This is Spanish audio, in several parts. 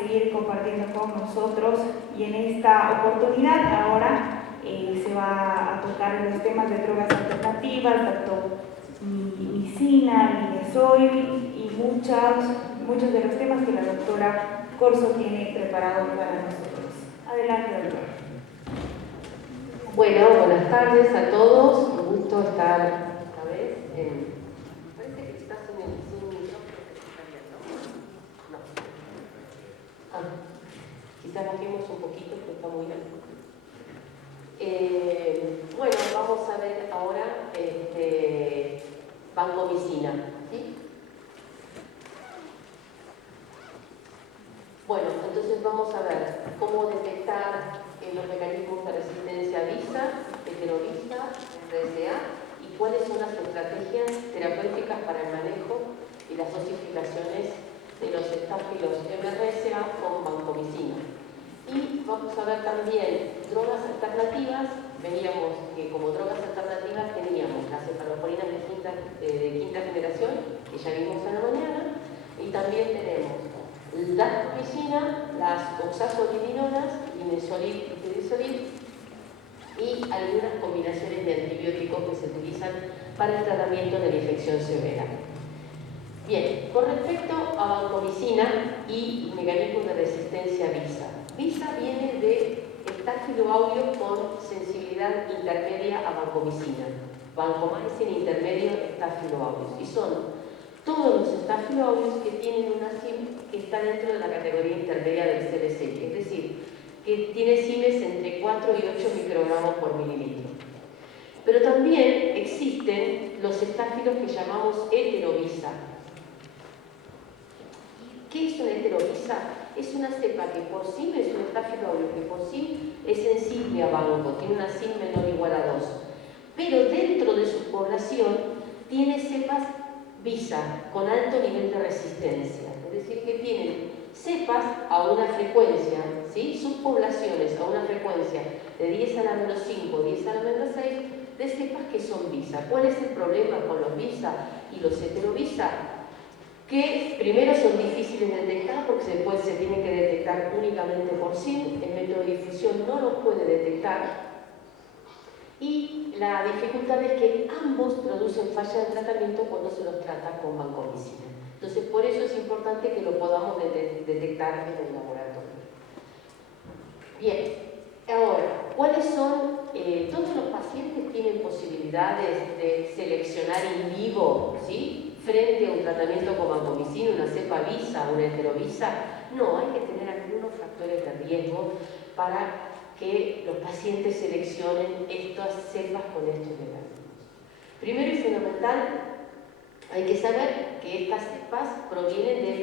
seguir compartiendo con nosotros y en esta oportunidad ahora se va a tocar los temas de drogas alternativas, tanto micina, minesoil y muchos de los temas que la doctora Corso tiene preparado para nosotros. Adelante, doctora. Bueno, buenas tardes a todos. Un gusto estar esta vez en... Parece que estás sin micrófono. No. Quizás bajemos un poquito, pero está muy bien. Bueno, vamos a ver ahora vancomicina, ¿sí? Bueno, entonces vamos a ver cómo detectar los mecanismos de resistencia VISA, heterovisa, RSA y cuáles son las estrategias terapéuticas para el manejo y las dosificaciones de los estáfilos MRSA con vancomicina. Y vamos a ver también drogas alternativas. Veníamos que como drogas alternativas teníamos las cefaloporinas de quinta generación, que ya vimos en la mañana, y también tenemos la vancomicina, las oxazolidinonas, minesolid y tilisolid, y algunas combinaciones de antibióticos que se utilizan para el tratamiento de la infección severa. Bien, con respecto a vancomicina y mecanismos de resistencia VISA. VISA viene de estáfilo aureus con sensibilidad intermedia a vancomicina. Vancomycin intermedio estáfilo aureus. Y son todos los estáfilo aureus que tienen una CIM que está dentro de la categoría intermedia del CDC, es decir, que tiene CIMes entre 4 y 8 microgramos por mililitro. Pero también existen los estáfilos que llamamos heterovisa. ¿Qué es una heterovisa? Es una cepa que por sí es un estáfilo aureus que por sí es sensible a banco, tiene una CIM menor o igual a 2, pero dentro de su población tiene cepas VISA con alto nivel de resistencia, es decir, que tienen cepas a una frecuencia, ¿sí? Subpoblaciones a una frecuencia de 10 a la menos 5, 10 a la menos 6, de cepas que son VISA. ¿Cuál es el problema con los VISA y los heterovisa? Que primero son difíciles de detectar porque después se tienen que detectar únicamente por SIM, el método de difusión no los puede detectar, y la dificultad es que ambos producen falla de tratamiento cuando se los trata con vancomicina. Entonces, por eso es importante que lo podamos detectar en el laboratorio. Bien, ahora, ¿cuáles son? Todos los pacientes tienen posibilidades de seleccionar in vivo, ¿sí? Frente a un tratamiento con vancomicina, una cepa VISA, una heterovisa. No, hay que tener algunos factores de riesgo para que los pacientes seleccionen estas cepas con estos mecanismos. Primero y fundamental, hay que saber que estas cepas provienen de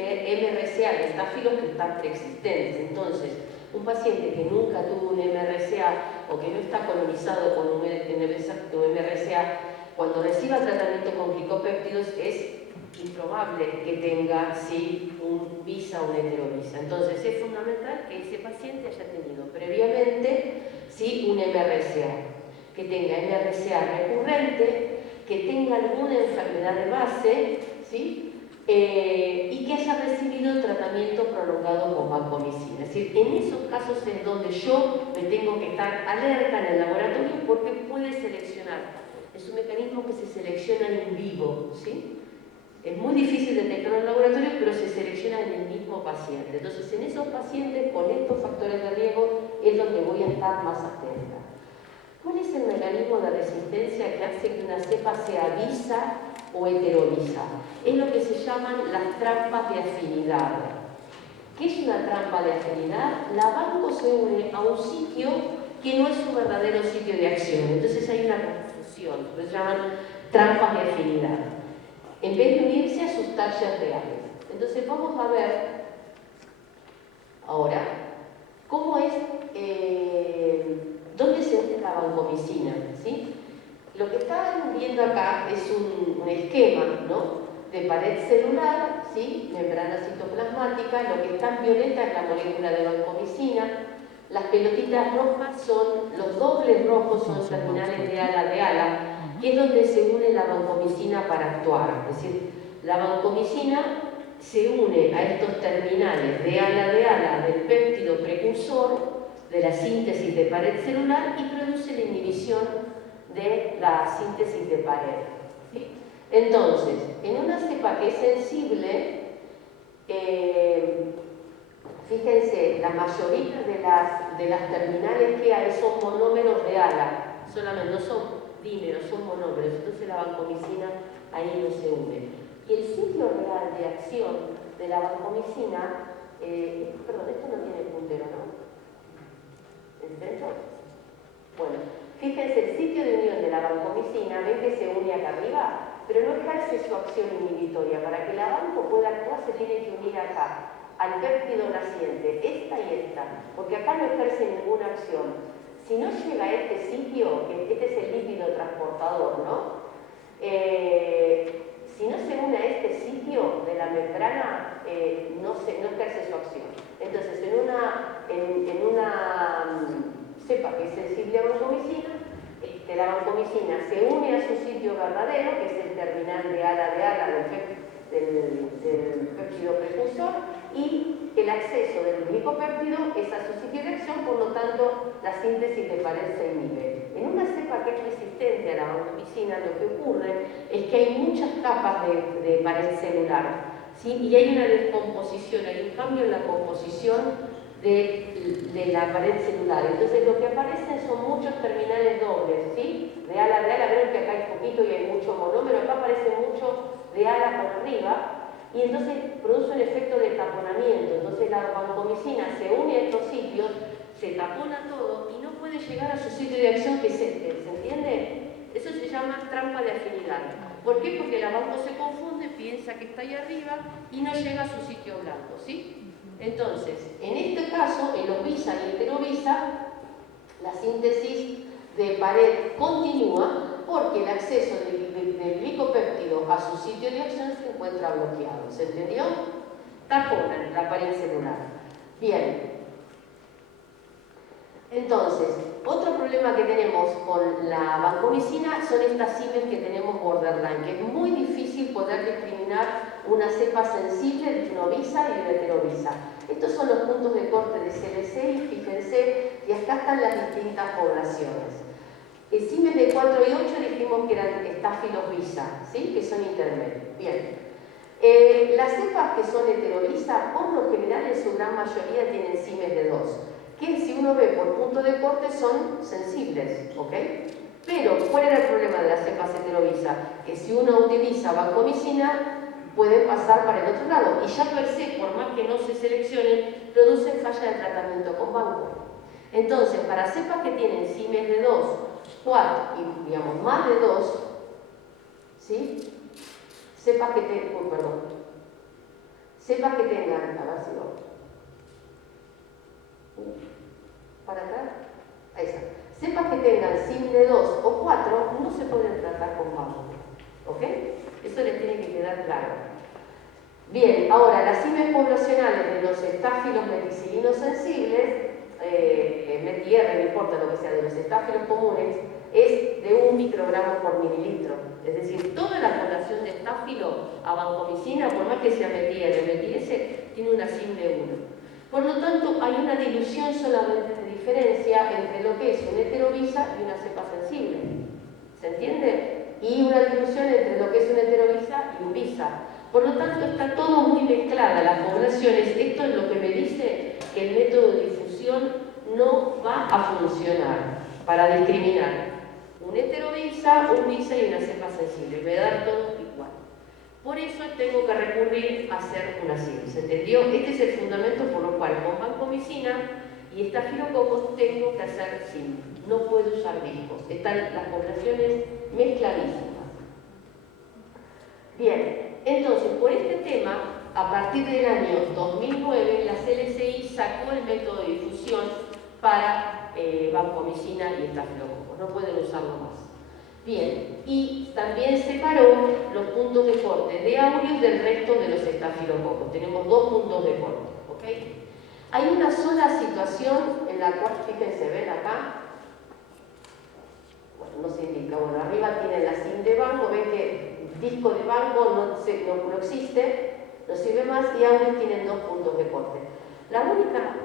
MRSA, de estáfilos que están preexistentes. Entonces, un paciente que nunca tuvo un MRSA o que no está colonizado con un MRSA, cuando reciba tratamiento con glicopéptidos es improbable que tenga un VISA o un heterovisa. Entonces es fundamental que ese paciente haya tenido previamente un MRSA, que tenga MRSA recurrente, que tenga alguna enfermedad de base, y que haya recibido tratamiento prolongado con vancomicina. Es decir, en esos casos es donde yo me tengo que estar alerta en el laboratorio porque puede seleccionar. Es un mecanismo que se selecciona en vivo, ¿sí? Es muy difícil detectarlo en el laboratorio, pero se selecciona en el mismo paciente. Entonces, en esos pacientes con estos factores de riesgo es donde voy a estar más atenta. ¿Cuál es el mecanismo de resistencia que hace que una cepa sea VISA o heterovisa? Es lo que se llaman las trampas de afinidad. ¿Qué es una trampa de afinidad? La banco se une a un sitio que no es su verdadero sitio de acción. Entonces hay una confusión, se llaman trampas de afinidad, en vez de unirse a sus tallas reales. Entonces vamos a ver ahora cómo es, dónde se une la vancomicina, ¿sí? Lo que están viendo acá es un esquema, ¿no?, de pared celular, ¿sí?, membrana citoplasmática. Lo que está en violeta es la molécula de vancomicina. Las pelotitas rojas son, los dobles rojos son terminales de ala, que es donde se une la vancomicina para actuar. Es decir, la vancomicina se une a estos terminales de ala del péptido precursor de la síntesis de pared celular y produce la inhibición de la síntesis de pared. ¿Sí? Entonces, en una cepa que es sensible, fíjense, la mayoría de las terminales que hay son monómeros de ala, solamente no son dímeros, son monómeros, entonces la vancomicina ahí no se une. Y el sitio real de acción de la vancomicina, perdón, esto no tiene puntero, ¿no? ¿En centro? Bueno, fíjense, el sitio de unión de la vancomicina, ven que se une acá arriba, pero no ejerce su acción inhibitoria. Para que la vanco pueda actuar se tiene que unir acá, al péptido naciente, esta y esta, porque acá no ejerce ninguna acción. Si no llega a este sitio, que este es el lípido transportador, ¿no? Si no se une a este sitio de la membrana, no ejerce su acción. Entonces, en una cepa que es sensible a vancomicina, la vancomicina se une a su sitio verdadero, que es el terminal de ala del péptido precursor, y el acceso del glicopéptido es a su sitio de acción, por lo tanto la síntesis de pared se inhibe. En una cepa que es resistente a la vancomicina, lo que ocurre es que hay muchas capas de pared celular, ¿sí? Y hay una descomposición, hay un cambio en la composición de la pared celular. Entonces lo que aparecen son muchos terminales dobles, ¿sí? De ala, ven que acá hay poquito y hay mucho monómero, acá aparece mucho de ala por arriba, y entonces produce un efecto de taponamiento. Entonces la vancomicina se une a estos sitios, se tapona todo y no puede llegar a su sitio de acción, que es este, ¿se entiende? Eso se llama trampa de afinidad. ¿Por qué? Porque la vanco se confunde, piensa que está ahí arriba y no llega a su sitio blanco, ¿sí? Entonces, en este caso, en los visa y heterovisa, la síntesis de pared continúa porque el acceso del glicopéptido a su sitio de acción se encuentra bloqueado. ¿Se entendió? Taponan la pared celular. Bien. Entonces, otro problema que tenemos con la vancomicina son estas cimes que tenemos borderline, que es muy difícil poder discriminar una cepa sensible de una visa y de heterovisa. Estos son los puntos de corte de CLC y fíjense, y acá están las distintas poblaciones. Cimes de 4 y 8 dijimos que eran estáfilos visa, ¿sí? Que son intermedios. Bien. Las cepas que son heterovisa, por lo general en su gran mayoría tienen cimes de 2, que si uno ve por punto de corte son sensibles, ¿ok? Pero, ¿cuál era el problema de las cepas heterovisa? Que si uno utiliza vancomicina, pueden pasar para el otro lado, y ya per se, por más que no se seleccionen, producen falla de tratamiento con vanco. Entonces, para cepas que tienen cimes de 2, 4 y, digamos, más de 2, ¿sí? Cepas que tengan, cepas que tengan, a ver si lo... para acá, ahí está. Cepas que tengan CIM de 2 o 4 no se pueden tratar con vanco, ¿ok? Eso les tiene que quedar claro. Bien, ahora las cimes poblacionales de los estáfilos meticilinos sensibles, METIR, no importa lo que sea, de los estáfilos comunes, es de 1 microgramo por mililitro. Es decir, toda la población de estáfilo a vancomicina, por más que sea METIR, METIS, tiene una CIM de 1. Por lo tanto, hay una dilución solamente de diferencia entre lo que es un heterovisa y una cepa sensible. ¿Se entiende? Y una dilución entre lo que es un heterovisa y un visa. Por lo tanto, está todo muy mezclada las poblaciones. Esto es lo que me dice que el método de difusión no va a funcionar para discriminar un heterovisa, un visa y una cepa sensible. Me da todo igual. Por eso tengo que recurrir a hacer una CIM. ¿Se entendió? Este es el fundamento por lo cual con vancomicina y estafilococos tengo que hacer CIM. No puedo usar discos. Están las poblaciones mezcladísimas. Bien, entonces por este tema, a partir del año 2009, la CLCI sacó el método de difusión para vancomicina y estafilococos. No pueden usarlo más. Bien, y también separó los puntos de corte de aureus del resto de los estafilococos. Tenemos 2 puntos de corte, ¿ok? Hay una sola situación en la cual, fíjense, ven acá, bueno, no se indica, bueno, arriba tienen la CIM de banco, ven que disco de banco no existe, no sirve más, y aureus tienen 2 puntos de corte. La única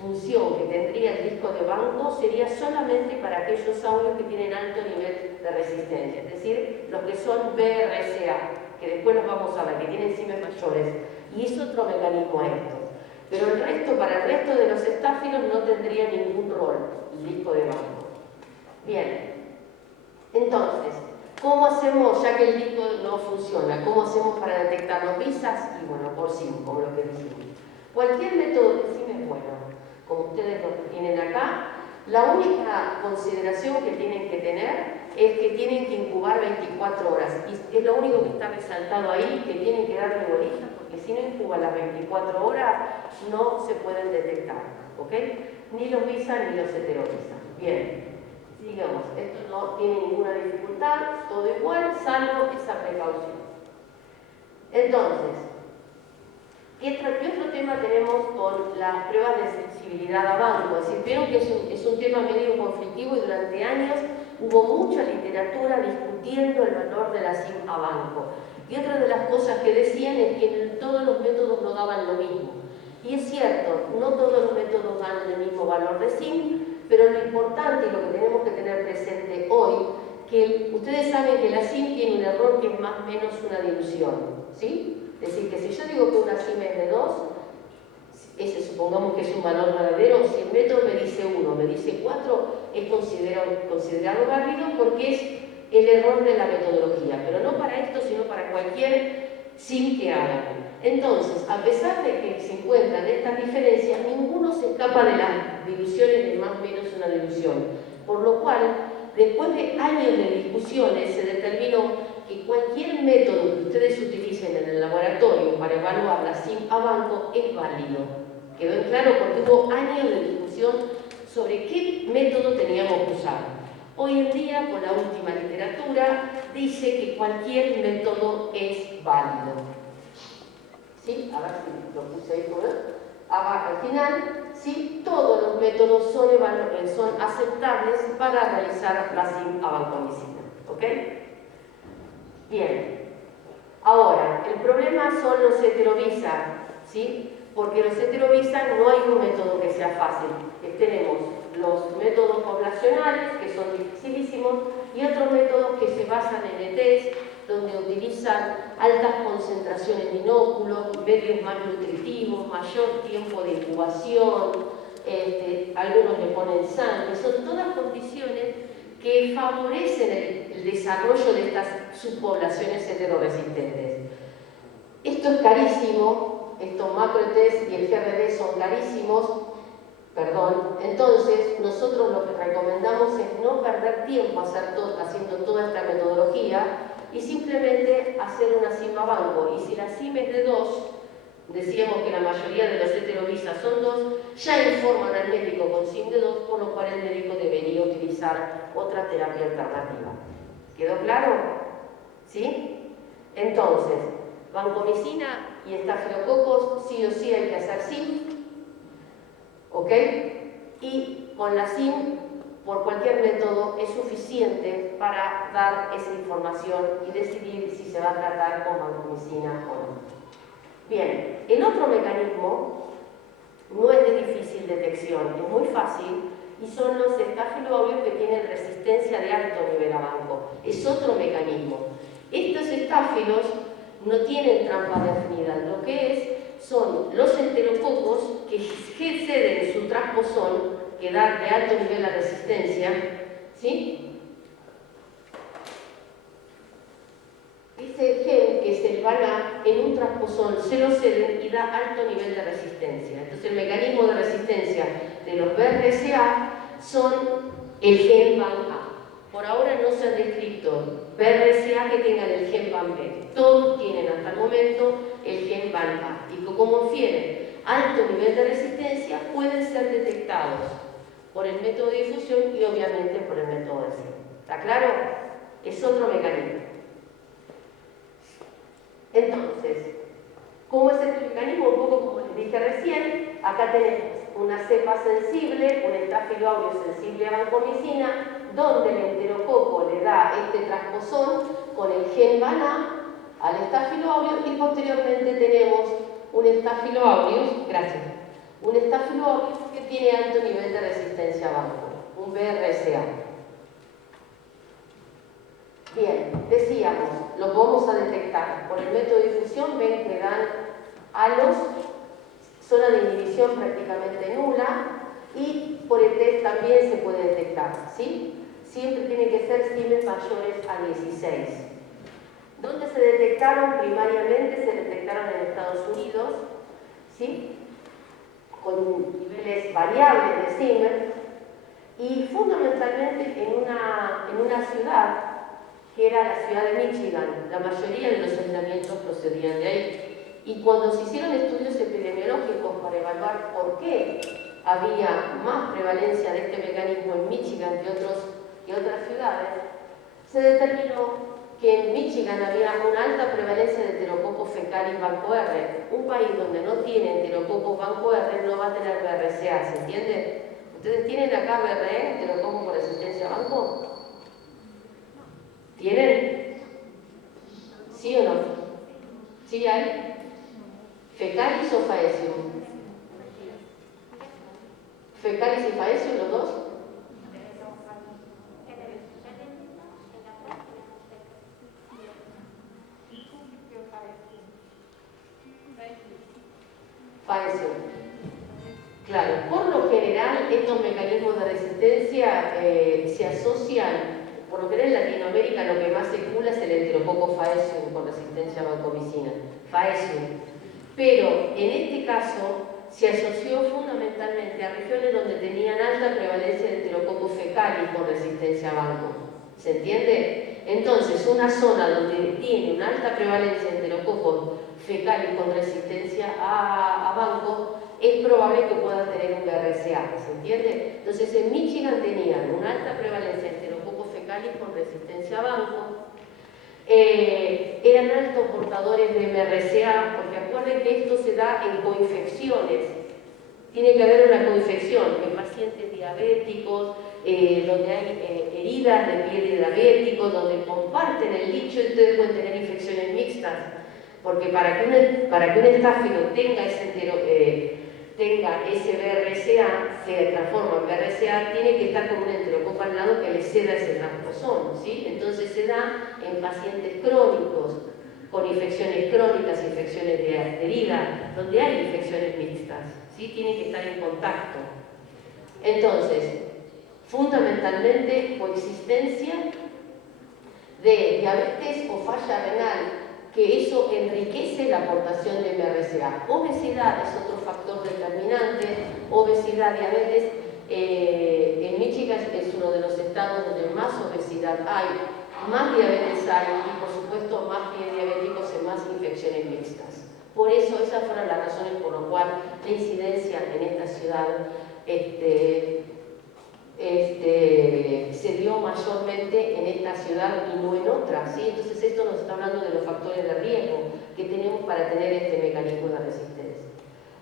función que tendría el disco de banco sería solamente para aquellos aureus que tienen alto nivel de resistencia, es decir, los que son BRCA, que después los vamos a ver, que tienen cimes mayores, y es otro mecanismo a esto. Pero el resto, para el resto de los estáfilos no tendría ningún rol el disco de banco. Bien, entonces, ¿cómo hacemos, ya que el disco no funciona, cómo hacemos para detectar los visas? Y bueno, por SIM, como lo que dijimos. Cualquier método de SIM es bueno, como ustedes lo tienen acá. La única consideración que tienen que tener es que tienen que incubar 24 horas. Y es lo único que está resaltado ahí, que tienen que darle bolilla, porque si no incuban las 24 horas, no se pueden detectar, ¿ok? Ni los visas ni los heterovisas. Bien, sigamos. Esto no tiene ninguna dificultad, todo igual, salvo esa precaución. Entonces, ¿qué otro tema tenemos con las pruebas de sensibilidad a banco? Es decir, vieron que es un tema medio conflictivo y durante años hubo mucha literatura discutiendo el valor de la SIM a banco. Y otra de las cosas que decían es que todos los métodos no daban lo mismo. Y es cierto, no todos los métodos dan el mismo valor de SIM, pero lo importante y lo que tenemos que tener presente hoy, que ustedes saben que la SIM tiene un error que es más o menos una dilución, ¿sí? Es decir, que si yo digo que una SIM es de 2, ese supongamos que es un valor verdadero, si el método me dice 1, me dice 4, es considerado válido porque es el error de la metodología, pero no para esto, sino para cualquier SIM que hagan. Entonces, a pesar de que se encuentran estas diferencias, ninguno se escapa de las diluciones de más o menos una dilución, por lo cual, después de años de discusiones, se determinó que cualquier método que ustedes utilicen en el laboratorio para evaluar la SIM a banco es válido. Quedó en claro porque hubo años de discusión sobre qué método teníamos que usar. Hoy en día, con la última literatura, dice que cualquier método es válido. ¿Sí? A ver si lo puse ahí por al final, ¿sí? Todos los métodos son aceptables para realizar la SIM a vancomicina. ¿Ok? Bien, ahora, el problema son los heterovisas, ¿sí? Porque los heterovisas no hay un método que sea fácil. Tenemos los métodos poblacionales, que son dificilísimos, y otros métodos que se basan en ETs, donde utilizan altas concentraciones de inóculos, medios más nutritivos, mayor tiempo de incubación, algunos le ponen sangre, son todas condiciones que favorecen el desarrollo de estas subpoblaciones heteroresistentes. Esto es carísimo, estos macrotest y el GRD son carísimos, entonces nosotros lo que recomendamos es no perder tiempo haciendo toda esta metodología y simplemente hacer una SIM a banco. Y si la SIM es de 2, decíamos que la mayoría de los heterovisas son 2, ya informan al médico con SIM de 2, por lo cual el médico debería utilizar otra terapia alternativa. ¿Quedó claro? ¿Sí? Entonces, vancomicina y estafilococos, sí o sí hay que hacer SIM, ¿ok? Y con la SIM, por cualquier método, es suficiente para dar esa información y decidir si se va a tratar con vancomicina o no. Bien, el otro mecanismo no es de difícil detección, es muy fácil, y son los estafilobios que tienen resistencia de alto nivel a banco. Es otro mecanismo. Estos estáfilos no tienen trampa definida, lo que son los enterococos que ceden su transposón, que da de alto nivel de resistencia, ¿sí? Ese gen que es el VANA en un transposón se lo ceden y da alto nivel de resistencia. Entonces el mecanismo de resistencia de los BRCA son el gen VAN-A. Por ahora no se han descrito BRCA que tengan el gen VAN-B. Todos tienen hasta el momento el gen VAN-A. Y como refieren alto nivel de resistencia, pueden ser detectados por el método de difusión y obviamente por el método de SIM. ¿Está claro? Es otro mecanismo. Entonces, ¿cómo es este mecanismo? Un poco como les dije recién, acá tenemos una cepa sensible, un estafiloaureo sensible a vancomicina, donde el enterococo le da este transposón con el gen VAN-A al Staphylo aureus y posteriormente tenemos un Staphylo aureus, gracias, un Staphylo aureus que tiene alto nivel de resistencia a banco, un BRCA. Bien, decíamos, lo vamos a detectar por el método de difusión, ven que dan halos, zona de inhibición prácticamente nula, y por el test también se puede detectar, ¿sí? Siempre tiene que ser CIMES mayores a 16. ¿Dónde se detectaron? Primariamente se detectaron en Estados Unidos, ¿sí? Con niveles variables de CIMES, y fundamentalmente en una ciudad que era la ciudad de Michigan. La mayoría de los aislamientos procedían de ahí. Y cuando se hicieron estudios epidemiológicos para evaluar por qué había más prevalencia de este mecanismo en Michigan que otras ciudades, se determinó que en Michigan había una alta prevalencia de enterococos fecalis banco R. Un país donde no tiene enterococos banco R no va a tener BRCA, ¿se entiende? ¿Ustedes tienen acá BRE, enterococos por resistencia a banco? ¿Tienen? ¿Sí o no? ¿Sí hay? ¿Fecalis o faecium? ¿Fecalis y faecium los dos? Faecium. Claro, por lo general estos mecanismos de resistencia se asocian, por lo general en Latinoamérica lo que más circula es el enterococo faecium con resistencia a vancomicina, faecium. Pero en este caso se asoció fundamentalmente a regiones donde tenían alta prevalencia de enterococo fecalis con resistencia a banco. ¿Se entiende? Entonces, una zona donde tiene una alta prevalencia de enterococo fecalis con resistencia a banco, es probable que puedan tener un BRCA, ¿se entiende? Entonces en Michigan tenían una alta prevalencia de enterococos fecalis con resistencia a banco, eran altos portadores de BRCA, porque acuerden que esto se da en coinfecciones, tiene que haber una coinfección en pacientes diabéticos, donde hay heridas de piel de diabéticos, donde comparten el licho, entonces pueden tener infecciones mixtas, porque para que un estáfilo tenga ese BRCA, se transforma en BRCA, tiene que estar con un enterococo al lado que le ceda ese transposón, ¿sí? Entonces se da en pacientes crónicos, con infecciones crónicas, infecciones de herida, donde hay infecciones mixtas, ¿sí? Tienen que estar en contacto. Entonces, fundamentalmente coexistencia de diabetes o falla renal, que eso enriquece la aportación de BRCA. Obesidad es otro factor determinante, obesidad, diabetes. En Michigan es uno de los estados donde más obesidad hay, más diabetes hay y por supuesto más pie diabéticos y más infecciones mixtas. Por eso esas fueron las razones por las cuales la incidencia en esta ciudad se dio mayormente en esta ciudad y no en otras, ¿sí? Entonces esto nos está hablando de los factores de riesgo que tenemos para tener este mecanismo de resistencia.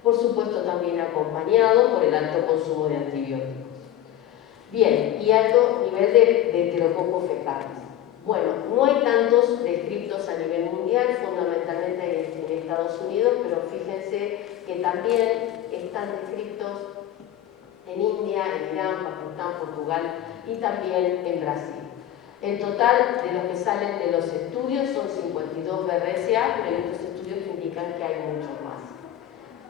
Por supuesto también acompañado por el alto consumo de antibióticos. Bien, y alto nivel de enterococos fecalis. Bueno, no hay tantos descriptos a nivel mundial, fundamentalmente en Estados Unidos, pero fíjense que también están descriptos en India, en Irán, Pakistán, Portugal y también en Brasil. En total, de los que salen de los estudios son 52 BRCA, pero hay otros estudios que indican que hay muchos más.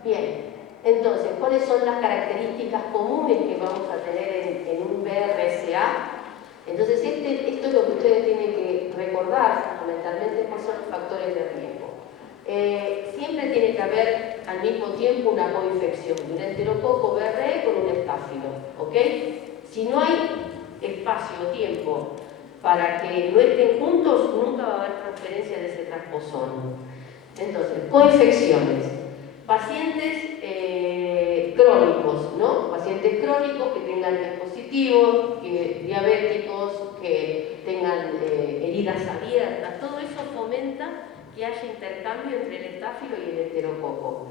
Bien, entonces, ¿cuáles son las características comunes que vamos a tener en un BRCA? Entonces, esto es lo que ustedes tienen que recordar, fundamentalmente, cuáles son los factores de riesgo. Siempre tiene que haber al mismo tiempo una coinfección de un enterococo BRE con un estáfilo, ¿ok? Si no hay espacio o tiempo para que no estén juntos, nunca va a haber transferencia de ese transposón. Entonces, coinfecciones. Pacientes crónicos, ¿no? Pacientes crónicos que tengan dispositivos, diabéticos, que tengan heridas abiertas, todo eso fomenta que haya intercambio entre el estáfilo y el enterococo.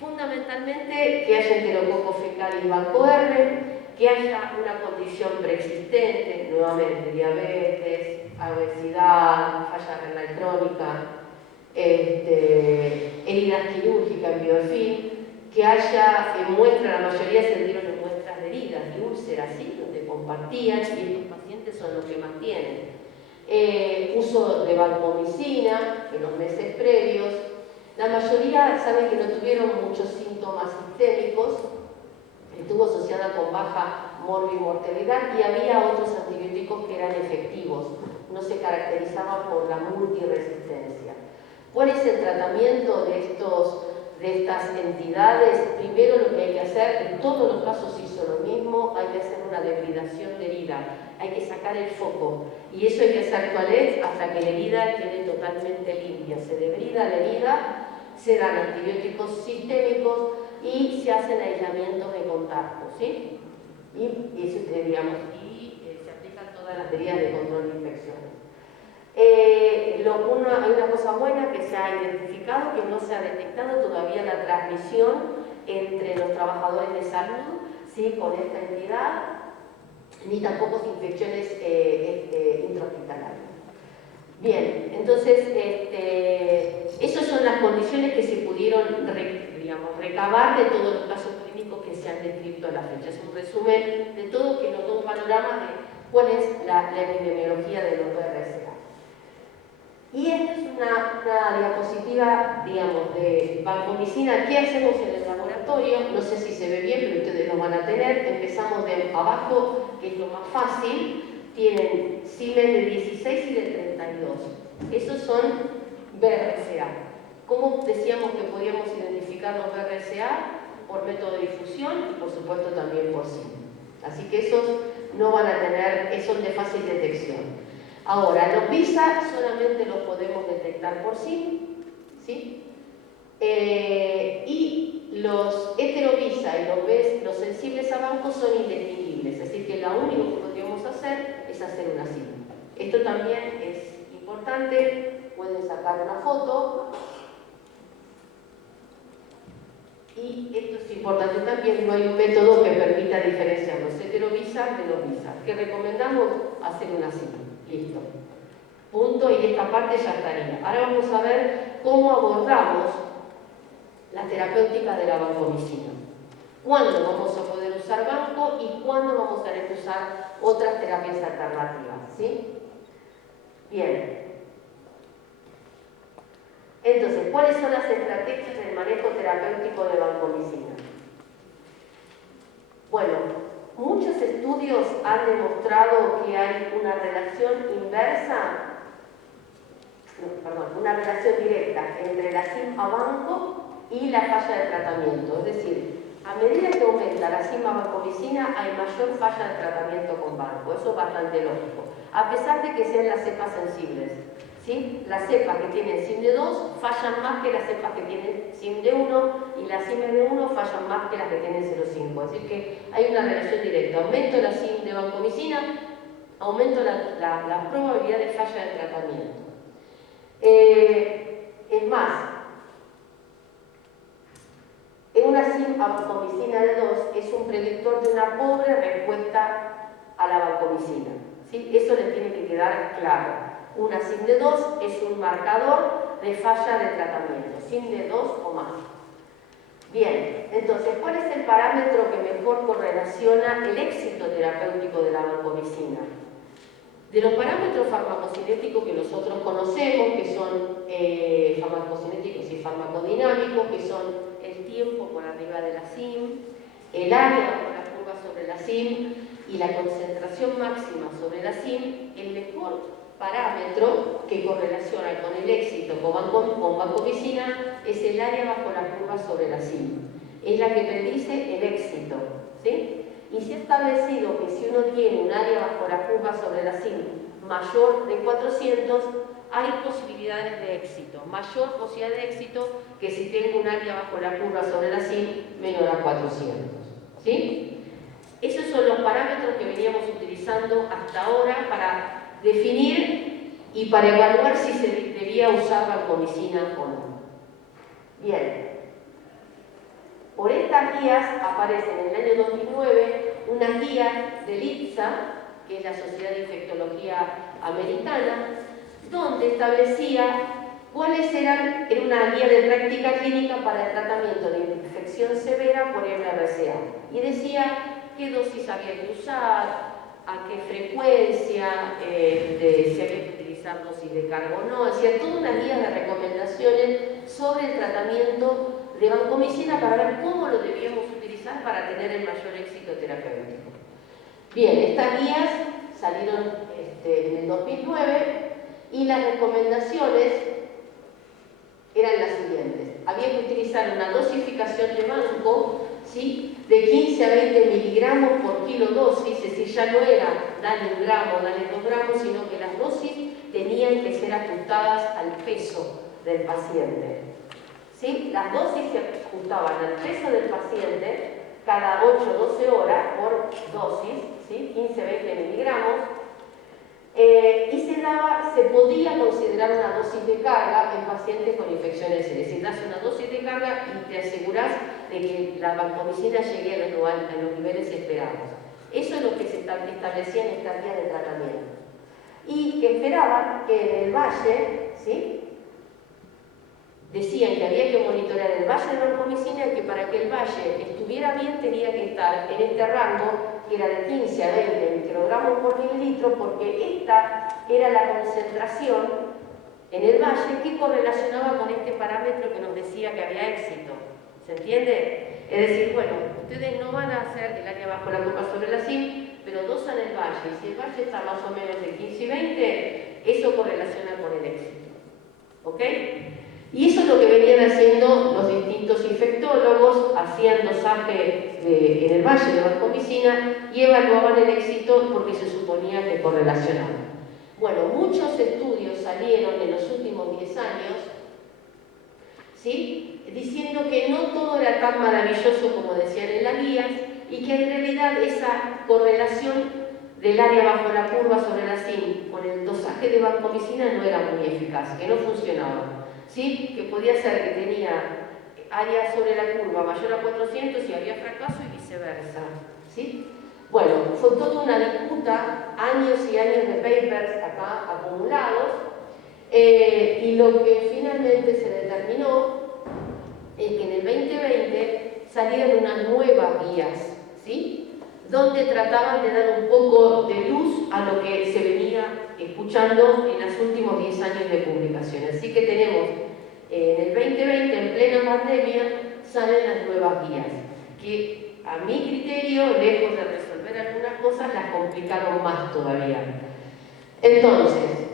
Fundamentalmente que haya enterococo fecalis banco R, que haya una condición preexistente, nuevamente diabetes, obesidad, falla renal crónica, heridas quirúrgicas en biofilm, que haya muestras, la mayoría se dieron en muestras de heridas y úlceras, ¿sí? Donde compartían, y estos pacientes son los que más tienen. Uso de vancomicina en los meses previos. La mayoría saben que no tuvieron muchos síntomas sistémicos, estuvo asociada con baja morbimortalidad y había otros antibióticos que eran efectivos, no se caracterizaban por la multiresistencia. ¿Cuál es el tratamiento de estas entidades? Primero lo que hay que hacer, en todos los casos hizo lo mismo, hay que hacer una debridación de herida, hay que sacar el foco, y eso hay que hacer cuál es hasta que la herida quede totalmente limpia. Se debrida la herida, se dan antibióticos sistémicos y se hacen aislamientos de contacto, ¿sí? Y se aplican todas las medidas de control de infecciones. Hay una cosa buena que se ha identificado, que no se ha detectado todavía la transmisión entre los trabajadores de salud, ¿sí? Con esta entidad, ni tampoco infecciones intrahospitalarias. Bien, entonces, esas son las condiciones que se pudieron recabar de todos los casos clínicos que se han descrito a la fecha. Es un resumen de todo que nos da un panorama de cuál es la epidemiología de los BRCA. Y esta es una diapositiva, digamos, de vancomicina. ¿Qué hacemos en el laboratorio? No sé si se ve bien, pero ustedes lo van a tener. Empezamos de abajo, que es lo más fácil. Tienen Siemens de 16 y de 32. Esos son BRCA. ¿Cómo decíamos que podíamos identificar los BRCA? Por método de difusión y por supuesto también por Siemens. Así que esos no van a tener, son de fácil detección. Ahora, los VISA solamente los podemos detectar por Siemens, ¿sí? Y los heterovisa y los sensibles a bancos son indistinguibles, así que lo único que podríamos hacer es hacer una Siemens. Esto también es importante, pueden sacar una foto. Y esto es importante también, no hay un método que permita diferenciar los heterovisas de los visas. ¿Qué recomendamos? Hacer una Siemens. Listo. Punto, y esta parte ya estaría. Ahora vamos a ver cómo abordamos la terapéutica de la vancomicina. ¿Cuándo vamos a poder usar banco y cuándo vamos a tener que usar otras terapias alternativas? ¿Sí? Bien. Entonces, ¿cuáles son las estrategias del manejo terapéutico de vancomicina? Bueno, muchos estudios han demostrado que hay una relación una relación directa entre la SIM a banco y la falla de tratamiento. Es decir, a medida que aumenta la SIM a vancomicina, hay mayor falla de tratamiento con banco. Eso es bastante lógico, a pesar de que sean las cepas sensibles. ¿Sí? Las cepas que tienen SIM de 2 fallan más que las cepas que tienen SIM de 1 y las SIM de 1 fallan más que las que tienen 0,5. Es decir, que hay una relación directa. Aumento la SIM de vancomicina, aumento la probabilidad de falla de tratamiento. Es más, una SIM a vancomicina de 2 es un predictor de una pobre respuesta a la vancomicina. ¿Sí? Eso les tiene que quedar claro. Una SIM de 2 es un marcador de falla de tratamiento, SIM de 2 o más. Bien, entonces, ¿cuál es el parámetro que mejor correlaciona el éxito terapéutico de la vancomicina? De los parámetros farmacocinéticos que nosotros conocemos, que son farmacocinéticos y farmacodinámicos, que son el tiempo por arriba de la SIM, el área por la curva sobre la SIM y la concentración máxima sobre la SIM, el mejor parámetro que correlaciona con el éxito con vancomicina es el área bajo la curva sobre la SIM. Es la que predice el éxito, ¿sí? Y se ha establecido que si uno tiene un área bajo la curva sobre la SIM mayor de 400, hay posibilidades de éxito. Mayor posibilidad de éxito que si tengo un área bajo la curva sobre la SIM menor a 400, ¿sí? Esos son los parámetros que veníamos utilizando hasta ahora para definir y para evaluar si se debía usar vancomicina o no. Bien, por estas guías aparecen en el año 2009 unas guías del IPSA, que es la Sociedad de Infectología Americana, donde establecía ¿Cuáles eran? Era una guía de práctica clínica para el tratamiento de infección severa por MRSA. Y decía qué dosis había que usar, a qué frecuencia, si había que utilizar dosis de carga o no. Hacía toda una guía de recomendaciones sobre el tratamiento de vancomicina para ver cómo lo debíamos utilizar para tener el mayor éxito terapéutico. Bien, estas guías salieron en el 2009 y las recomendaciones eran las siguientes. Había que utilizar una dosificación de banco, ¿sí?, de 15 a 20 miligramos por kilo dosis, es decir, ya no era dale 1 gramo, dale 2 gramos, sino que las dosis tenían que ser ajustadas al peso del paciente. ¿Sí? Las dosis se ajustaban al peso del paciente cada 8-12 horas por dosis, ¿sí?, 15-20 miligramos, y se podía considerar una dosis de carga en pacientes con infecciones serias. Es decir, das una dosis de carga y te aseguras de que la vancomicina llegue a los niveles esperados. Eso es lo que se establecía en esta guía de tratamiento. Y que esperaban que en el valle, ¿sí?, decían que había que monitorear el valle de vancomicina y que para que el valle estuviera bien tenía que estar en este rango que era de 15 a 20 microgramos por mililitro, porque esta era la concentración en el valle que correlacionaba con este parámetro que nos decía que había éxito. ¿Se entiende? Es decir, bueno, ustedes no van a hacer el área bajo la curva sobre la CIM, pero dosan el valle, y si el valle está más o menos de 15 y 20, eso correlaciona con el éxito. ¿Ok? Y eso es lo que venían haciendo los distintos infectólogos, hacían dosaje en el valle de vancomicina y evaluaban el éxito porque se suponía que correlacionaban. Bueno, muchos estudios salieron en los últimos 10 años, ¿sí?, diciendo que no todo era tan maravilloso como decían en las guías y que en realidad esa correlación del área bajo la curva sobre la CIM con el dosaje de vancomicina no era muy eficaz, que no funcionaba. ¿Sí? Que podía ser que tenía área sobre la curva mayor a 400 y había fracaso y viceversa. ¿Sí? Bueno, fue toda una disputa, años y años de papers acá acumulados, y lo que finalmente se determinó es que en el 2020 salieron unas nuevas guías, ¿sí?, donde trataban de dar un poco de luz a lo que se venía escuchando en los últimos 10 años de publicaciones. Así que tenemos, en el 2020, en plena pandemia, salen las nuevas guías, que a mi criterio, lejos de resolver algunas cosas, las complicaron más todavía. Entonces,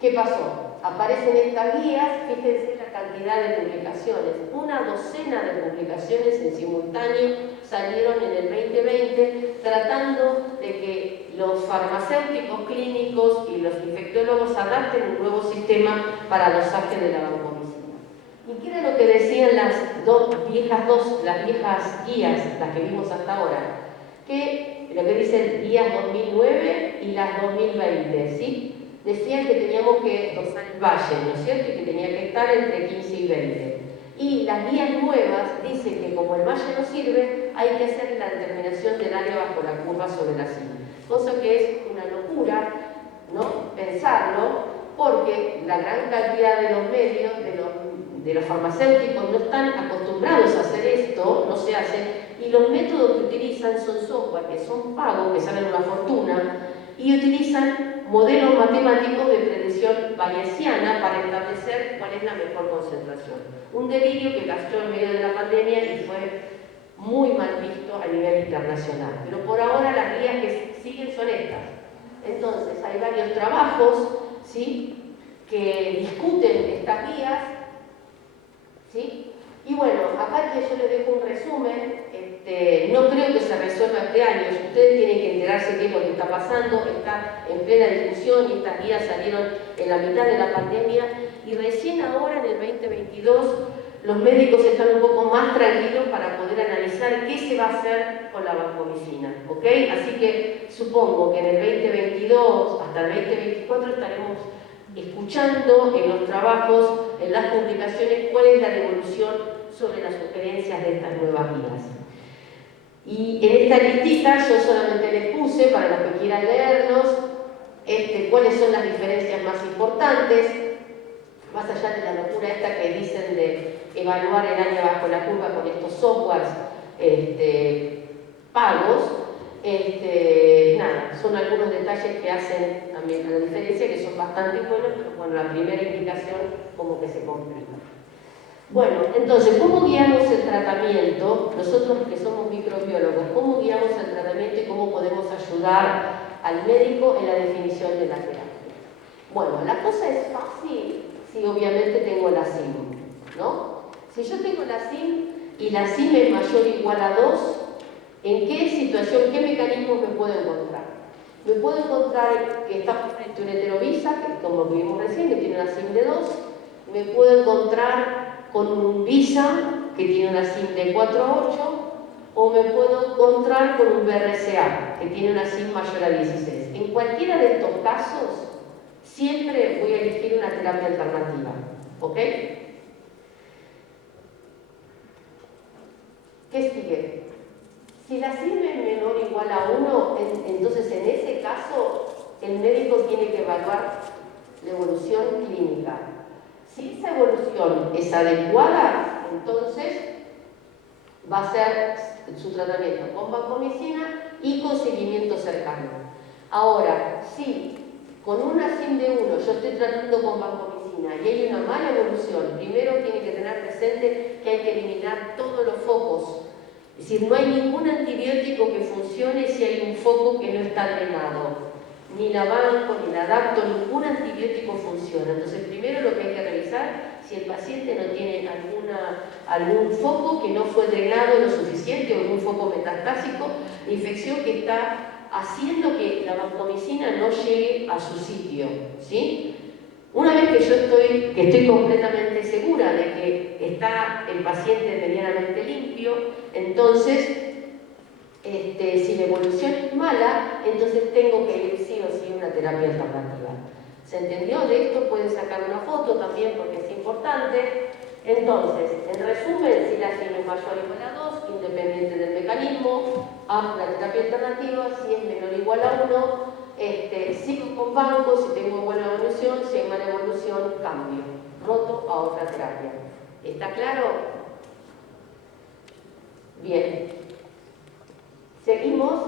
¿qué pasó? Aparecen estas guías, fíjense la cantidad de publicaciones, una docena de publicaciones en simultáneo salieron en el 2020 tratando de que los farmacéuticos clínicos y los infectólogos adapten un nuevo sistema para los dosaje de la vancomicina. ¿Y qué era lo que decían las viejas guías, las que vimos hasta ahora? Que lo que dicen guías 2009 y las 2020, ¿sí? Decían que teníamos que dosar el valle, ¿no es cierto?, y que tenía que estar entre 15 y 20. Y las guías nuevas dicen que como el valle no sirve, hay que hacer la determinación del área bajo la curva sobre la CIM. Cosa que es una locura, ¿no?, pensarlo, porque la gran cantidad de los medios, de los farmacéuticos, no están acostumbrados a hacer esto, no se hace, y los métodos que utilizan son software que son pagos, que salen una fortuna, y utilizan modelos matemáticos de predicción bayesiana para establecer cuál es la mejor concentración. Un delirio que cayó en medio de la pandemia y fue muy mal visto a nivel internacional. Pero por ahora las guías que siguen son estas. Entonces, hay varios trabajos, ¿sí?, que discuten estas guías, ¿sí? Y bueno, acá que yo les dejo un resumen, no creo que se resuelva este año, ustedes tienen que enterarse qué es lo que está pasando, está en plena discusión y estas guías salieron en la mitad de la pandemia y recién ahora en el 2022 los médicos están un poco más tranquilos para poder analizar qué se va a hacer con la vancomicina, ¿ok? Así que supongo que en el 2022 hasta el 2024 estaremos escuchando en los trabajos, en las publicaciones, cuál es la devolución sobre las sugerencias de estas nuevas guías. Y en esta listita yo solamente les puse, para los que quieran leerlos, cuáles son las diferencias más importantes. más allá de la locura esta que dicen de evaluar el área bajo la curva con estos softwares pagos, nada, son algunos detalles que hacen también la diferencia, que son bastante buenos, pero bueno, la primera indicación como que se complica. Bueno, entonces, ¿cómo guiamos el tratamiento? Nosotros que somos microbiólogos, ¿cómo guiamos el tratamiento y cómo podemos ayudar al médico en la definición de la terapia? Bueno, la cosa es fácil si obviamente tengo la SIM, ¿no? Si yo tengo la SIM y la SIM es mayor o igual a 2, ¿en qué situación, qué mecanismo me puedo encontrar? Me puedo encontrar que está frente a una heterovisa, que como vimos recién, que tiene una SIM de 2. Me puedo encontrar con un visa, que tiene una SIM de 4 a 8. O me puedo encontrar con un BRCA, que tiene una SIM mayor a 16. En cualquiera de estos casos, siempre voy a elegir una terapia alternativa, ¿ok? ¿Qué sigue? Si la SIM es menor o igual a 1, entonces en ese caso el médico tiene que evaluar la evolución clínica. Si esa evolución es adecuada, entonces va a ser su tratamiento con vancomicina y con seguimiento cercano. Ahora, si con una SIM de 1 yo estoy tratando con vancomicina y hay una mala evolución, primero tiene que tener presente que hay que eliminar todos los focos. Es decir, no hay ningún antibiótico que funcione si hay un foco que no está drenado. Ni la banco, ni la adapto, ningún antibiótico funciona. Entonces, primero lo que hay que revisar si el paciente no tiene algún foco que no fue drenado lo suficiente o algún foco metastásico de infección que está haciendo que la vancomicina no llegue a su sitio, ¿sí? Una vez que yo estoy completamente segura de que está el paciente medianamente limpio, entonces, si la evolución es mala, entonces tengo que ir sí o sí a una terapia alternativa. ¿Se entendió? De esto pueden sacar una foto también porque es importante. Entonces, en resumen, si la SIM es mayor o igual a 2, independiente del mecanismo, a la terapia alternativa, si es menor o igual a 1, sigo con banco, si tengo buena evolución, si hay mala evolución, cambio, roto a otra terapia. ¿Está claro? Bien. Seguimos.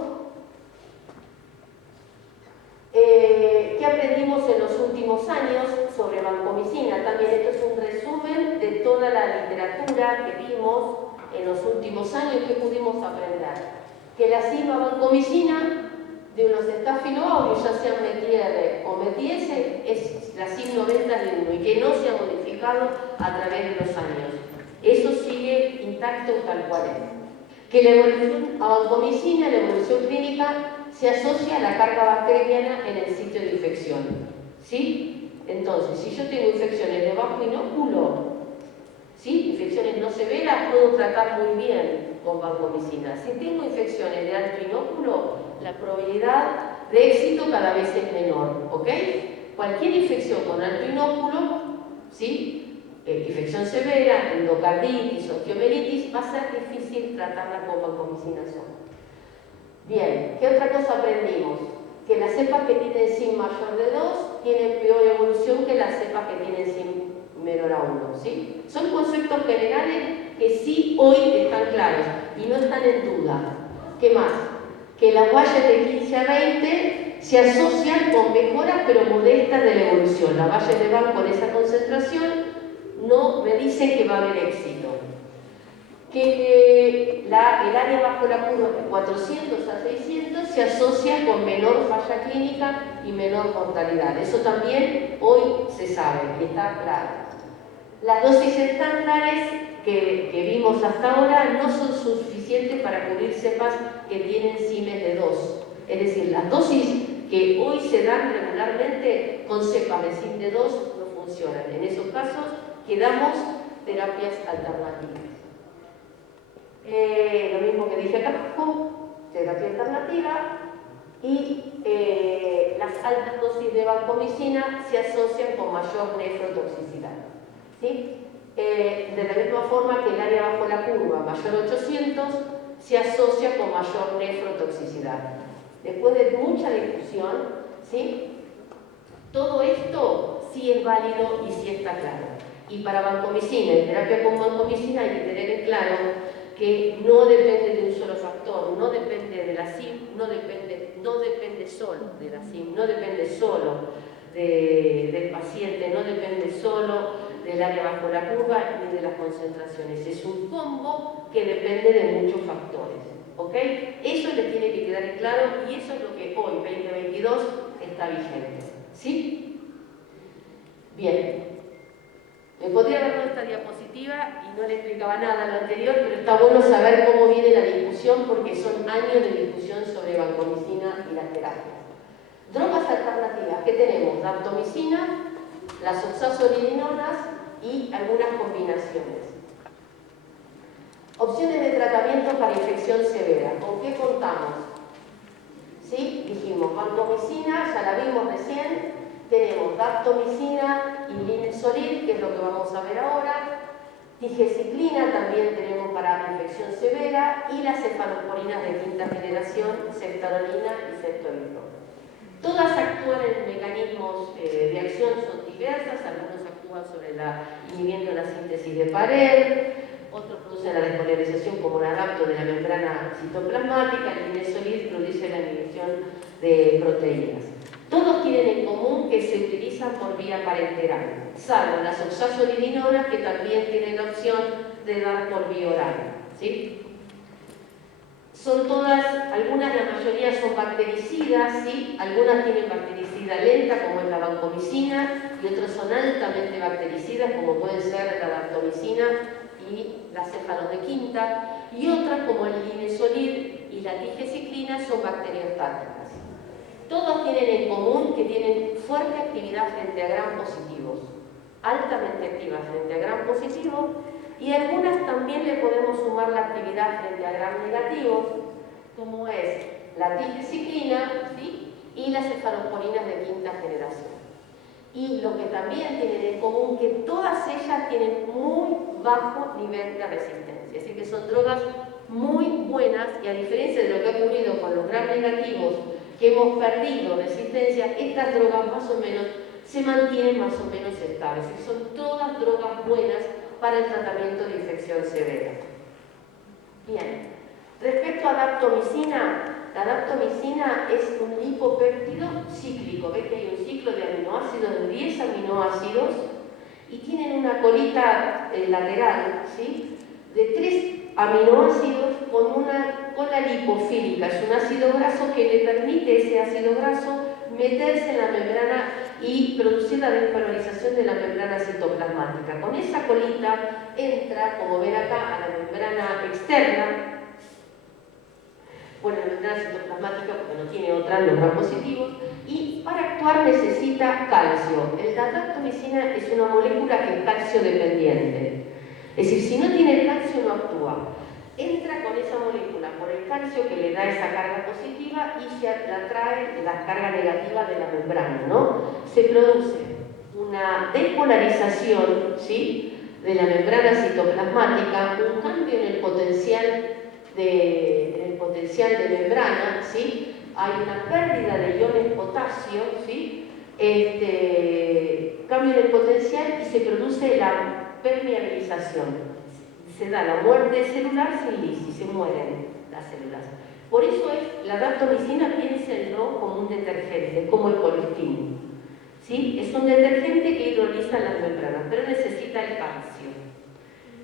¿Qué aprendimos en los últimos años sobre vancomicina? También esto es un resumen de toda la literatura que vimos en los últimos años que pudimos aprender. Que la SIM vancomicina de unos estafiloaureus, ya sean Metiere o Metiese, es la SIM 90 de 1 y que no se ha modificado a través de los años. Eso sigue intacto tal cual es. Que la evolución a vancomicina, la evolución clínica, se asocia a la carga bacteriana en el sitio de infección. ¿Sí? Entonces, si yo tengo infecciones de bajo inóculo, ¿sí? Infecciones no severas, puedo tratar muy bien con vancomicina. Si tengo infecciones de alto inóculo, la probabilidad de éxito cada vez es menor, ¿ok? Cualquier infección con alto inóculo, ¿sí? Infección severa, endocarditis, osteomelitis, va a ser difícil tratarla con vancomicina sola. Bien, ¿qué otra cosa aprendimos? Que las cepas que tienen SIM mayor de 2 tienen peor evolución que las cepas que tienen SIM menor a 1, ¿sí? Son conceptos generales que sí hoy están claros y no están en duda. ¿Qué más? Que las vallas de 15 a 20 se asocian con mejoras pero modestas de la evolución. Las vallas de Van con esa concentración no me dicen que va a haber éxito. Que el área bajo la curva de 400 a 600 se asocia con menor falla clínica y menor mortalidad. Eso también hoy se sabe y está claro. Las dosis estándares que vimos hasta ahora no son suficientes para cubrir cepas que tienen CIMES de 2. Es decir, las dosis que hoy se dan regularmente con cepas de CIM de 2 no funcionan. En esos casos quedamos terapias alternativas. Lo mismo que dije acá abajo, terapia alternativa y las altas dosis de vancomicina se asocian con mayor nefrotoxicidad. ¿Sí? De la misma forma que el área bajo la curva, mayor 800, se asocia con mayor nefrotoxicidad. Después de mucha discusión, ¿sí? Todo esto si es válido y si está claro. Y para vancomicina, en terapia con vancomicina hay que tener en claro que no depende de un solo factor, no depende de la SIM, no depende solo de la SIM, no depende solo del paciente, no depende solo del área bajo la curva ni de las concentraciones. Es un combo que depende de muchos factores. ¿Ok? Eso le tiene que quedar claro y eso es lo que hoy, 2022, está vigente. ¿Sí? Bien. Me podría haber dado esta diapositiva y no le explicaba nada lo anterior, pero está bueno saber cómo viene la discusión porque son años de discusión sobre vancomicina y las terapias. Drogas alternativas, ¿qué tenemos? Daptomicina, las oxazolidinonas y algunas combinaciones. Opciones de tratamiento para infección severa. ¿Con qué contamos? ¿Sí? Dijimos, vancomicina, ya la vimos recién. Tenemos daptomicina y linezolid, que es lo que vamos a ver ahora. Tigeciclina también tenemos para infección severa. Y las cefalosporinas de quinta generación, ceftarolina y ceftobiprol. Todas actúan en mecanismos de acción, son diversas. Algunos actúan inhibiendo la síntesis de pared. Otros producen la despolarización como un adapto de la membrana citoplasmática. El linezolid produce la inhibición de proteínas. Todos tienen en común que se utilizan por vía parenteral, salvo las oxazolidinonas que también tienen la opción de dar por vía oral. ¿Sí? Son todas, algunas, la mayoría son bactericidas, ¿sí? Algunas tienen bactericida lenta, como es la vancomicina, y otras son altamente bactericidas, como pueden ser la daptomicina y las céfalos de quinta, y otras, como el linezolid y la tigeciclina, son bacteriostáticas. Todos tienen en común que tienen fuerte actividad frente a gram positivos, altamente activas frente a gram positivos, y algunas también le podemos sumar la actividad frente a gram negativos, como es la tigeciclina, ¿sí? Y las cefalosporinas de quinta generación. Y lo que también tienen en común que todas ellas tienen muy bajo nivel de resistencia, así que son drogas muy buenas y a diferencia de lo que ha ocurrido con los gram negativos, que hemos perdido resistencia, estas drogas más o menos se mantienen más o menos estables. Y son todas drogas buenas para el tratamiento de infección severa. Bien, respecto a la daptomicina es un lipopéptido cíclico. Ves que hay un ciclo de aminoácidos de 10 aminoácidos y tienen una colita lateral, ¿sí? De 3 aminoácidos con una cola lipofílica. Es un ácido graso que le permite ese ácido graso meterse en la membrana y producir la despolarización de la membrana citoplasmática. Con esa colita entra, como ven acá, a la membrana externa. Bueno, la membrana citoplasmática porque no tiene otra, los gram positivos, y para actuar necesita calcio. La daptomicina es una molécula que es calcio dependiente. Es decir, si no tiene calcio no actúa. Entra con esa molécula por el calcio que le da esa carga positiva y se atrae la carga negativa de la membrana, ¿no? Se produce una despolarización, ¿sí? De la membrana citoplasmática, un cambio en el potencial de membrana, ¿sí? Hay una pérdida de iones potasio, ¿sí? Cambio en el potencial y se produce la permeabilización. Se da la muerte celular sin lisis, se mueren las células. Por eso la daptomicina, piénsenlo como un detergente, como el colistin. ¿Sí? Es un detergente que hidroliza las membranas, pero necesita el calcio.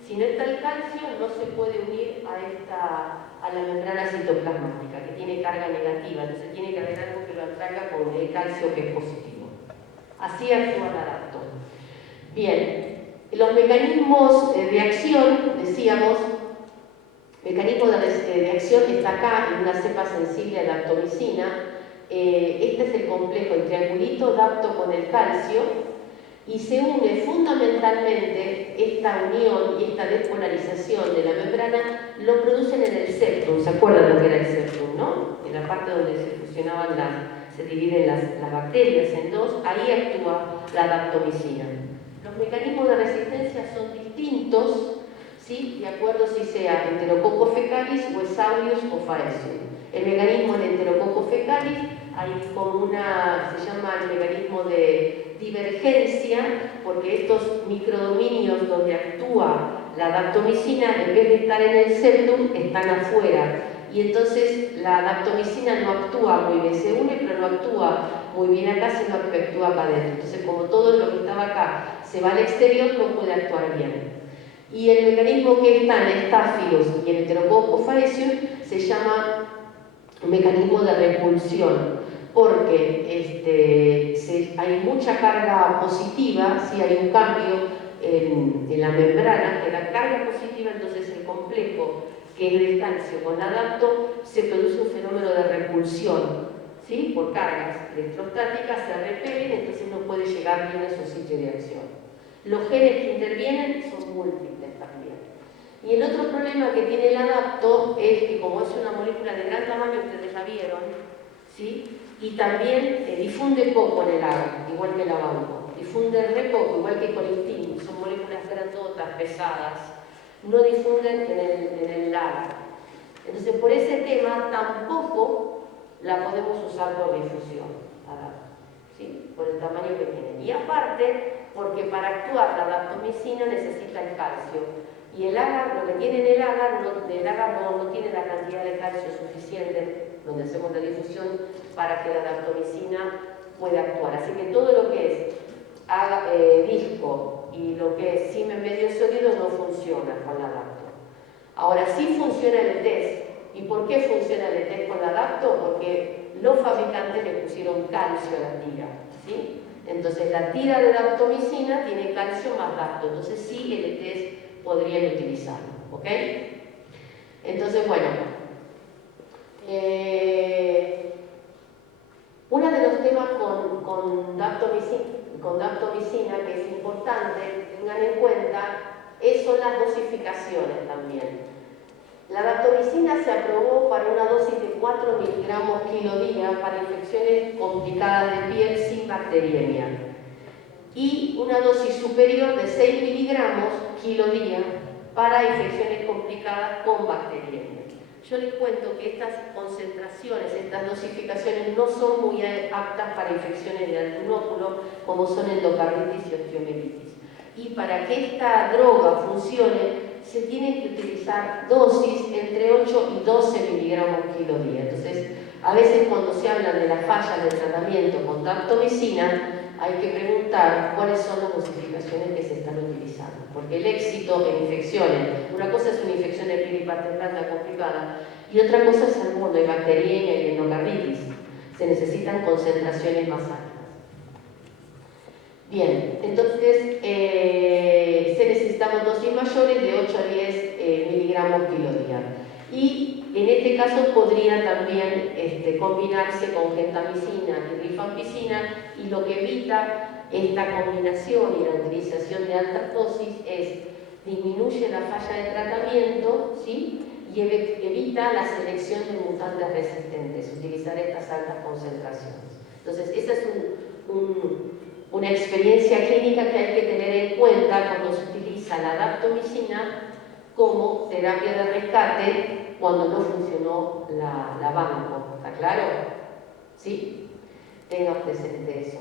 Si no está el calcio, no se puede unir a la membrana citoplasmática, que tiene carga negativa, entonces tiene que haber algo que lo atraiga con el calcio que es positivo. Así actúa la dapto. Bien. Los mecanismos de acción, decíamos, mecanismo de acción está acá en una cepa sensible a la daptomicina. Este es el complejo, el triangulito dapto con el calcio, y se une fundamentalmente esta unión y esta despolarización de la membrana, lo producen en el septum. ¿Se acuerdan lo que era el septum, no? En la parte donde se fusionaban se dividen las bacterias en dos, ahí actúa la daptomicina. Los mecanismos de resistencia son distintos, ¿sí? De acuerdo si sea Enterococcus fecalis o Esaurius o Faecium. El mecanismo de Enterococcus fecalis hay como se llama el mecanismo de divergencia, porque estos microdominios donde actúa la daptomicina, en vez de estar en el septum, están afuera. Y entonces la daptomicina no actúa muy bien, se une, pero no actúa muy bien acá, sino que actúa acá adentro. Entonces, como todo lo que estaba acá se va al exterior, no puede actuar bien. Y el mecanismo que está en Staphylos y en Enterococcus faecium se llama mecanismo de repulsión, porque hay mucha carga positiva, si hay un cambio en la membrana, que la carga positiva, entonces el complejo que es de calcio con adapto, se produce un fenómeno de repulsión, ¿sí? Por cargas electrostáticas se repelen, entonces no puede llegar bien a su sitio de acción. Los genes que intervienen son múltiples también. Y el otro problema que tiene el adapto es que como es una molécula de gran tamaño, ustedes la vieron, ¿sí? Y también difunde poco en el agar, igual que el abanco. Difunde re poco, igual que el colistin, son moléculas grandotas, pesadas. No difunden en el agar. Entonces, por ese tema, tampoco la podemos usar por difusión, ¿sí? Por el tamaño que tiene. Y aparte, porque para actuar la daptomicina necesita el calcio. Y el agar, lo que tiene en el agar no tiene la cantidad de calcio suficiente, donde hacemos la difusión, para que la daptomicina pueda actuar. Así que todo lo que es disco y lo que es cimen medio sólido no funciona con la adapto. Ahora sí funciona el ETES. ¿Y por qué funciona el ETES con la adapto? Porque los fabricantes le pusieron calcio a la tira, ¿sí? Entonces la tira de daptomicina tiene calcio más dapto, entonces sí el ETES podrían utilizarlo, ¿ok? Entonces, bueno, uno de los temas con daptomicina que es importante, tengan en cuenta, son las dosificaciones también. La daptomicina se aprobó para una dosis de 4 miligramos kilo día para infecciones complicadas de piel sin bacteriemia y una dosis superior de 6 miligramos kilo día para infecciones complicadas con bacteriemia. Yo les cuento que estas concentraciones, estas dosificaciones no son muy aptas para infecciones de alto inóculo como son endocarditis y osteomielitis. Y para que esta droga funcione, se tienen que utilizar dosis entre 8 y 12 miligramos kilo día. Entonces, a veces cuando se habla de las fallas del tratamiento con daptomicina, hay que preguntar cuáles son las dosificaciones que se están utilizando. Porque el éxito en infecciones, una cosa es una infección de piel y parte blanda complicada, y otra cosa es el mundo de bacteriemia y endocarditis. Se necesitan concentraciones más altas. Bien, entonces se necesitamos dosis mayores de 8 a 10 miligramos kilo día. Y en este caso podría también combinarse con gentamicina y rifampicina, y lo que evita esta combinación y la utilización de altas dosis es disminuye la falla de tratamiento, ¿sí? Y evita la selección de mutantes resistentes, utilizar estas altas concentraciones. Entonces, esa es una experiencia clínica que hay que tener en cuenta cuando se utiliza la daptomicina como terapia de rescate cuando no funcionó la banco. ¿Está claro? ¿Sí? Tengan presente eso.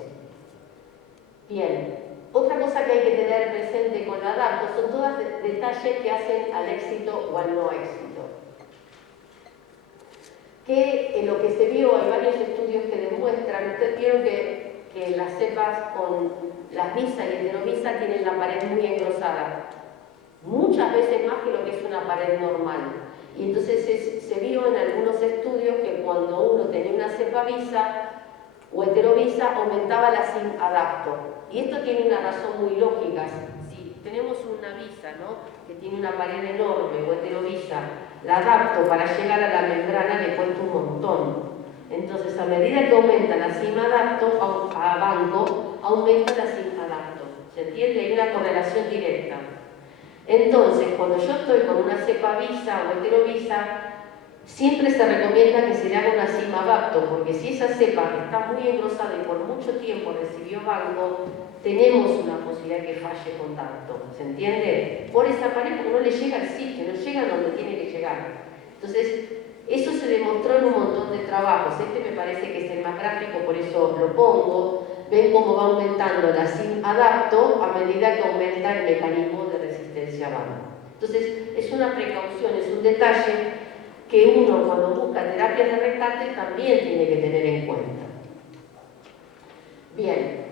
Bien. Otra cosa que hay que tener presente con la adapto son todos detalles que hacen al éxito o al no éxito. Que en lo que se vio, hay varios estudios que demuestran, ustedes vieron que las cepas con las misa y heteromisa tienen la pared muy engrosada, muchas veces más que lo que es una pared normal. Y entonces se vio en algunos estudios que cuando uno tenía una cepa visa o heterovisa aumentaba la sin adapto. Y esto tiene una razón muy lógica. Si tenemos una visa, ¿no?, que tiene una pared enorme o heterovisa, la adapto para llegar a la membrana le cuesta un montón. Entonces, a medida que aumenta la cima adapto a banco, aumenta la cima adapto. ¿Se entiende? Hay una correlación directa. Entonces, cuando yo estoy con una cepa visa o heterovisa, siempre se recomienda que se le haga una cima adapto, porque si esa cepa está muy engrosada y por mucho tiempo recibió banco, tenemos una posibilidad que falle contacto. ¿Se entiende? Por esa pared, porque no le llega al sitio, no llega donde tiene que llegar. Entonces, eso se demostró en un montón de trabajos. Este me parece que es el más gráfico, por eso lo pongo. ven cómo va aumentando la SIM-adapto a medida que aumenta el mecanismo de resistencia banda. Entonces, es una precaución, es un detalle que uno cuando busca terapias de rescate también tiene que tener en cuenta. Bien,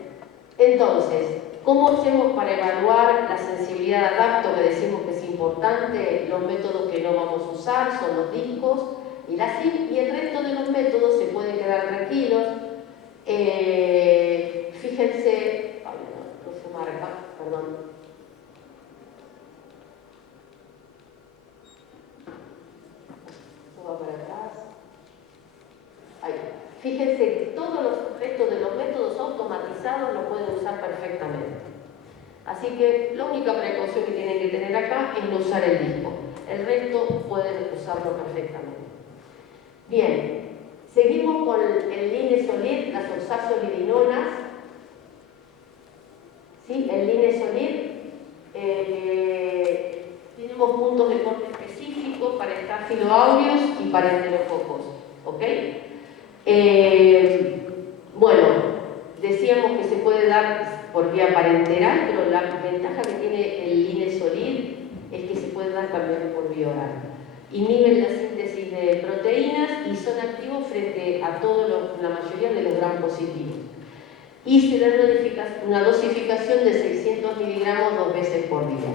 entonces, ¿cómo hacemos para evaluar la sensibilidad de adapto que decimos que es importante? Los métodos que no vamos a usar son los discos y la SIM, y el resto de los métodos se pueden quedar tranquilos. Fíjense, ay, no se marca, perdón. Va para atrás. Ahí. Fíjense que todos los restos de los métodos automatizados lo pueden usar perfectamente. Así que la única precaución que tienen que tener acá es no usar el disco. El resto pueden usarlo perfectamente. Bien, seguimos con el linesolid, las oxazolidinonas. ¿Sí? El linesolid tenemos puntos de corte específicos para Staphylo aureus y para enterococos. ¿Ok? Bueno, decíamos que se puede dar por vía parenteral, pero la ventaja que tiene el linesolid es que se puede dar también por vía oral. Inhiben la síntesis de proteínas y son activos frente a la mayoría de los gram positivos. Y se da una dosificación de 600 miligramos 2 veces por día.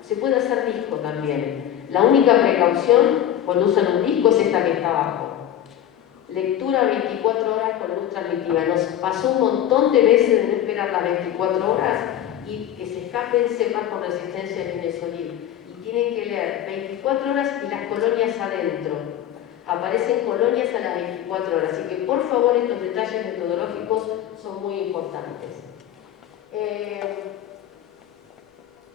Se puede hacer disco también. La única precaución cuando usan un disco es esta que está abajo. Lectura 24 horas con luz transmitida. Nos pasó un montón de veces de no esperar las 24 horas y que se escapen cepas con resistencia al linesolid. Y tienen que leer 24 horas y las colonias adentro. Aparecen colonias a las 24 horas. Así que por favor estos detalles metodológicos son muy importantes.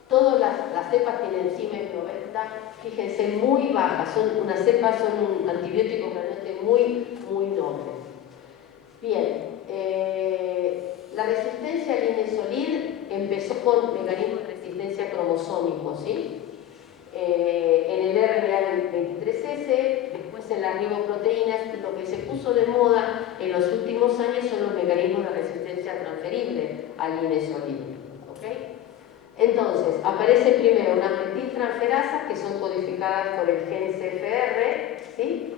Todas las cepas tienen CIMES 90, fíjense, muy bajas. Unas cepas son antibióticos realmente muy nobles. Bien, la resistencia al linesolid empezó con mecanismos de resistencia cromosómicos, ¿sí? En el RNA 23S, después en las riboproteínas, y lo que se puso de moda en los últimos años son los mecanismos de resistencia transferible al linesolid. ¿Okay? Entonces, aparece primero unas metiltransferasas que son codificadas por el gen CFR, ¿sí?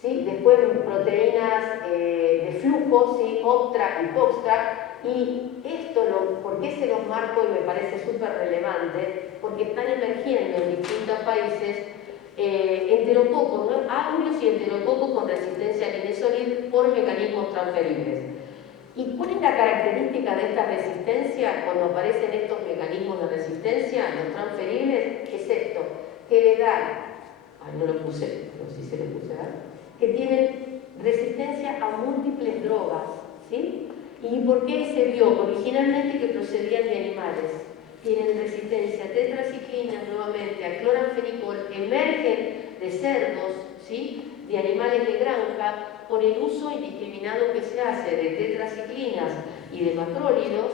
¿Sí? Después proteínas de flujo, ¿sí? OPTRA y POXTRA. Y esto, ¿por qué se los marco y me parece súper relevante? Porque están emergiendo en distintos países enterococos, ¿no? Aureus y enterococos con resistencia al linesolid por mecanismos transferibles. ¿Y cuál es la característica de esta resistencia cuando aparecen estos mecanismos de resistencia, los transferibles? Es esto, que le dan, no lo puse, pero sí se lo puse, que tienen resistencia a múltiples drogas, ¿sí? ¿Y por qué se vio? Originalmente que procedían de animales. Tienen resistencia a tetraciclinas nuevamente, a cloranfenicol, emergen de cerdos, ¿sí? De animales de granja, por el uso indiscriminado que se hace de tetraciclinas y de macrólidos.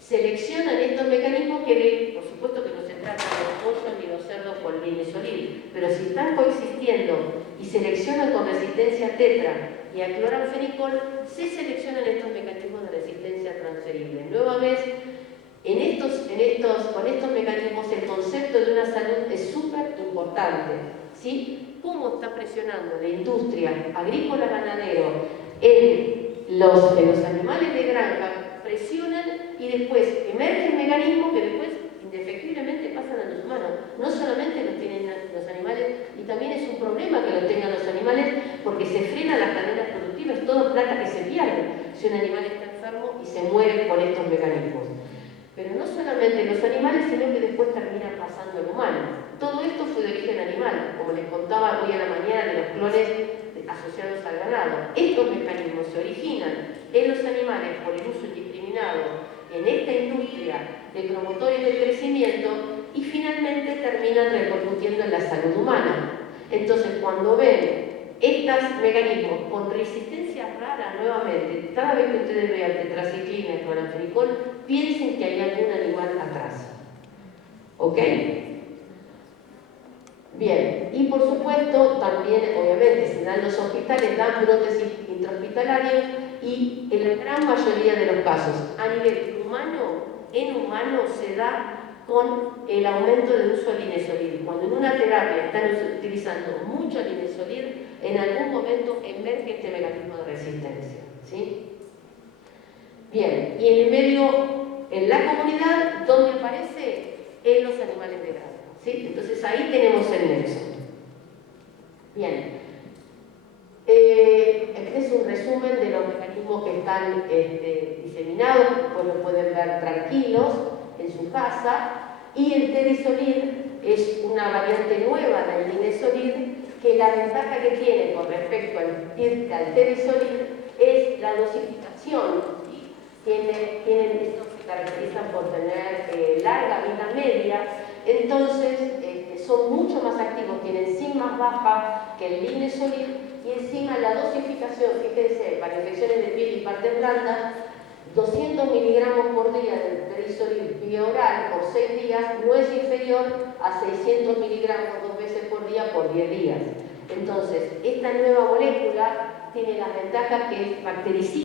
Seleccionan estos mecanismos que, por supuesto que no se trata de los pollos ni los cerdos con linesolid, pero si están coexistiendo y seleccionan con resistencia a tetra y a cloranfenicol, se seleccionan estos mecanismos de resistencia transferible. Nueva vez, con estos mecanismos el concepto de una salud es súper importante, ¿sí? Cómo está presionando la industria agrícola ganadero en los animales de granja, presionan y después emergen mecanismos que después indefectiblemente pasan a los humanos. No solamente los tienen los animales, y también es un problema que lo tengan los animales porque se frenan las cadenas productivas, es toda plata que se pierde si un animal está enfermo y se muere con estos mecanismos. Pero no solamente los animales, sino que después terminan pasando al humano. Todo esto fue de origen animal, como les contaba hoy a la mañana de los clones asociados al ganado. Estos mecanismos se originan en los animales por el uso indiscriminado en esta industria de promotores del crecimiento y finalmente terminan repercutiendo en la salud humana. Entonces, cuando ven estos mecanismos con resistencia rara nuevamente, cada vez que ustedes vean tetraciclina y cloranfenicol, piensen que hay algún animal atrás. ¿Ok? Bien, y por supuesto también, obviamente, se dan los hospitales, dan brotes intrahospitalarios y en la gran mayoría de los casos, a nivel humano, en humano se da con el aumento del uso del linezolid. Cuando en una terapia están utilizando mucho linezolid, en algún momento emerge este mecanismo de resistencia, ¿sí? Bien, y en el medio, en la comunidad, donde aparece en los animales de granja, ¿sí? Entonces ahí tenemos el nexo. Bien, este es un resumen de los mecanismos que están diseminados, pues lo pueden ver tranquilos en su casa. Y el terisolid es una variante nueva del linezolid, que la ventaja que tiene con respecto al terisolid es la dosificación. ¿Sí? Estos se caracterizan por tener larga vida media, entonces son mucho más activos, tienen SIM más baja que el linezolid, y encima la dosificación, fíjense, para infecciones de piel y partes blandas, 200 miligramos por día de terisolid vía oral por 6 días no es inferior a 600 miligramos 2 veces por día por 10 días. Entonces, esta nueva molécula tiene las ventajas que es bactericida.